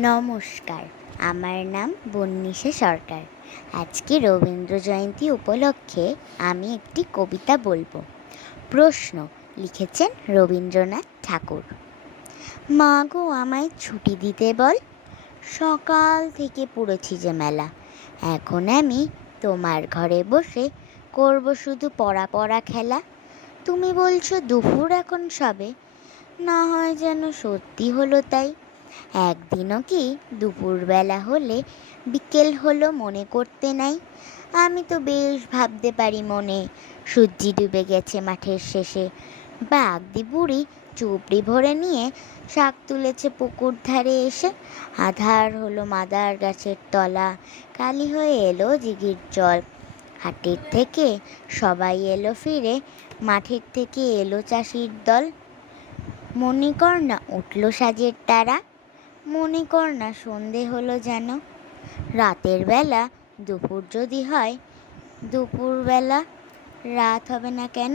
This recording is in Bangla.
নমস্কার, আমার নাম বন্নিশা সরকার। আজকে রবীন্দ্র জয়ন্তী উপলক্ষে আমি একটি কবিতা বলবো। প্রশ্ন লিখেছেন রবীন্দ্রনাথ ঠাকুর। মা গো, আমায় ছুটি দিতে বল, সকাল থেকে পড়েছি যে মেলা। এখন আমি তোমার ঘরে বসে করব শুধু পড়া পড়া খেলা। তুমি বলছো দুপুর এখন সবে, না হয় যেন সত্যি হলো তাই। একদিনও কি দুপুরবেলা হলে বিকেল হলো মনে করতে নাই? আমি তো বেশ ভাবতে পারি মনে, সূর্যি ডুবে গেছে মাঠের শেষে। বাগদি বুড়ি চুপড়ি ভরে নিয়ে শাক তুলেছে পুকুর ধারে এসে। আধার হলো মাদার গাছের তলা, কালি হয়ে এলো দিঘির জল। হাটের থেকে সবাই এলো ফিরে, মাঠের থেকে এলো চাষির দল। মণিকর্ণা উঠল সাজের তারা, মনে কর না সন্ধে হলো যেন। রাতের বেলা দুপুর যদি হয়, দুপুরবেলা রাত হবে না কেন?